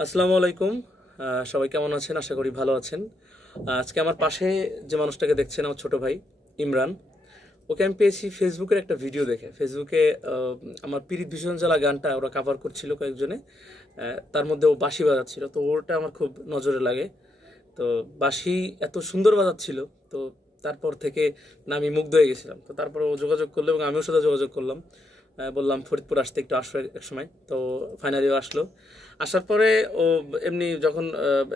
আসসালামু আলাইকুম। সবাই কেমন আছেন? আশা করি ভালো আছেন। আজকে আমার পাশে যে মানুষটাকে দেখছেন আমার ছোট ভাই ইমরান। ওকে আমি পেয়েছি ফেসবুকের একটা ভিডিও দেখে। ফেসবুকে আমার পিরিত ভীষণ জ্বালা গানটা ওরা কাভার করছিল কয়েকজনে। তার মধ্যে ও বাঁশি বাজাচ্ছিল। তো ওটা আমার খুব নজরে লাগে। তো বাঁশি এত সুন্দর বাজাচ্ছিল। তো তারপর থেকে না আমি মুগ্ধ হয়ে গেছিলাম। তো তারপর ও যোগাযোগ করলো এবং আমিও সাথে যোগাযোগ করলাম। বললাম ফরিদপুর আসতে একটু আসো এক সময়। তো ফাইনালিও আসলো। আসার পরে ও এমনি যখন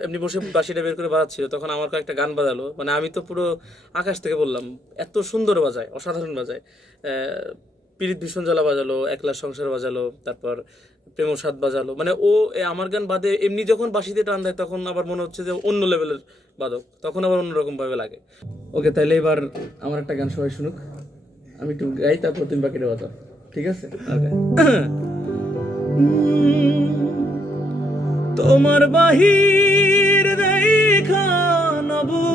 এমনি বসে বাঁশিটা বের করে বাজাচ্ছিল তখন আমার কয়েকটা গান বাজালো। মানে আমি তো পুরো আকাশ থেকে বললাম এত সুন্দর বাজায়, অসাধারণ বাজায়। পীড়িত ভীষণ জ্বালা বাজালো, একলা সংসার বাজালো, তারপর প্রেম সাদ বাজালো। মানে ও আমার গান বাদে এমনি যখন বাঁশিতে টান দেয় তখন আবার মনে হচ্ছে যে অন্য লেভেলের বাদক, তখন আবার অন্যরকম ভাবে লাগে। ওকে, তাইলে এবার আমার একটা গান সবাই শুনুক। আমি একটু গাই, তারপর তুমি বাকিটা বাজাও, ঠিক আছে? ওকে। তোমার বাহির দেখা না বুঝিলাম,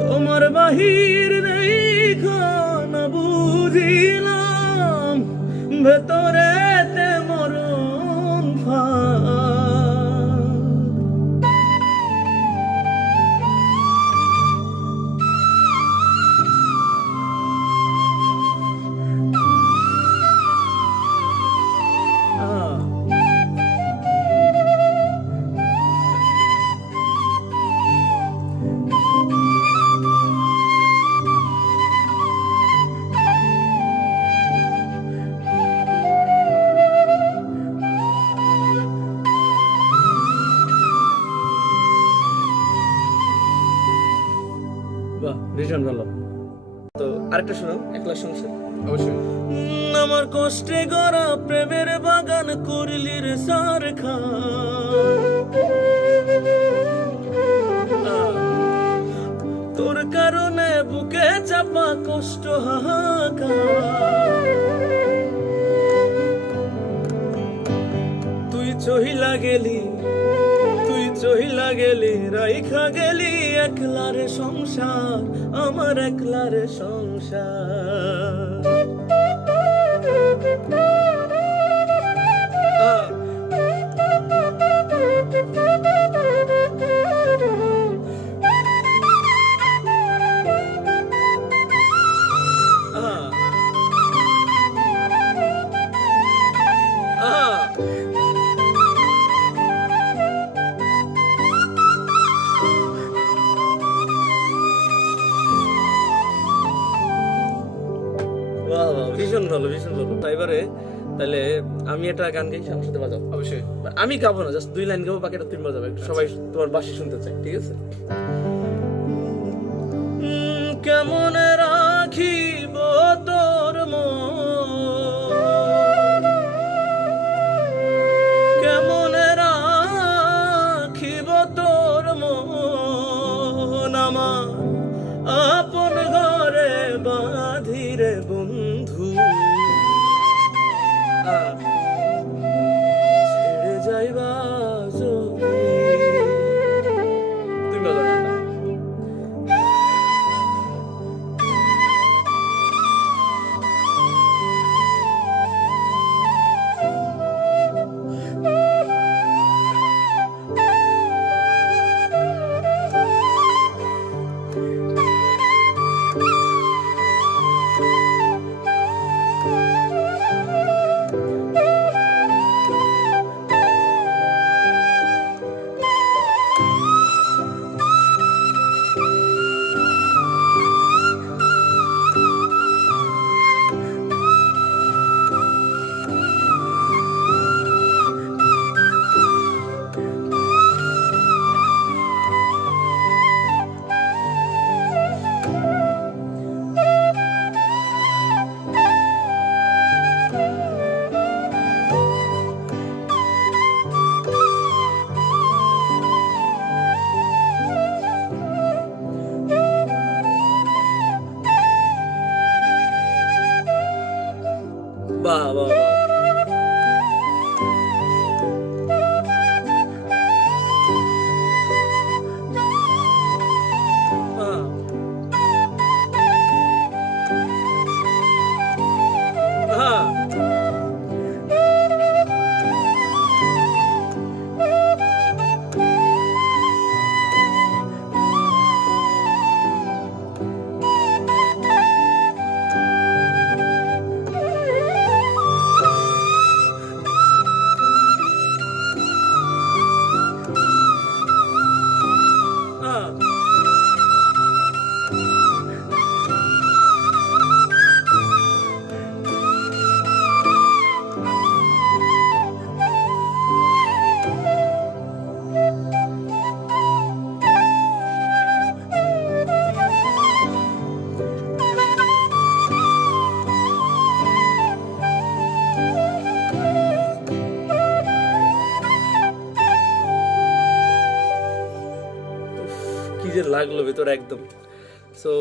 তোমার বাহির দেখা না বুঝিলাম, ভেতরে তে মরণ বাহ, ভীষণ ভালো। তো আরেকটা শোনো, একলা সংসার। অবশ্যই। আমার কষ্টে গড়া প্রেমের বাগান করলি রে সারখা, তোর কারণে বুকে চাপা কষ্ট হাহাকার। তুই চহিলা গেলি, তুই চহিলা গেলি, রাইখা গেলি একলারে সংসার, আমার একলারে সংসার। বাহ বাহ, ভীষণ ভালো, ভীষণ ভালো। এবারে তাহলে আমি একটা গান গাই, আমার সাথে বাজাও। অবশ্যই। আমি গাবো না, জাস্ট 2 লাইন গাবো, বাকিটা তুমি বাজাবে। একটু সবাই তোমার বাঁশি শুনতে চাই, ঠিক আছে? কেমন রাখিব তোর মন, কেমন রাখিব তোর মন, আমার আপন ঘরে বাঁধিরে বন্ধু, ছেড়ে যাইবা যদি। তুমি বাজাও গানটা। বাহ বাহ বাহ। লাগলো ভিতরে একদম। সো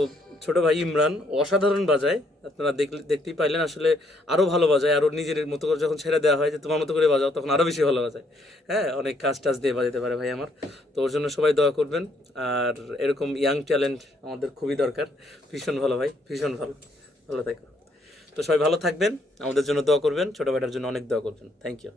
ছোট ভাই ইমরান অসাধারণ বাজায়, আপনারা দেখতেই পাইলেন, আসলে আরো ভালো বাজায়, আরো নিজের মতো করে যখন ছেড়ে দেওয়া হয় যে তোমার মতো করে বাজাও, তখন আরো বেশি ভালো বাজায়। হ্যাঁ, অনেক কাজ টাজ দিয়ে বাজাতে পারে ভাই আমার। তো ওর জন্য সবাই দোয়া করবেন। আর এরকম ইয়াং ট্যালেন্ট আমাদের খুবই দরকার। ভীষণ ভালো ভাই, ভীষণ ভালো। ভালো থাকো। তো সবাই ভালো থাকবেন, আমাদের জন্য দোয়া করবেন, ছোট ভাইটার জন্য অনেক দোয়া করবেন। Thank you.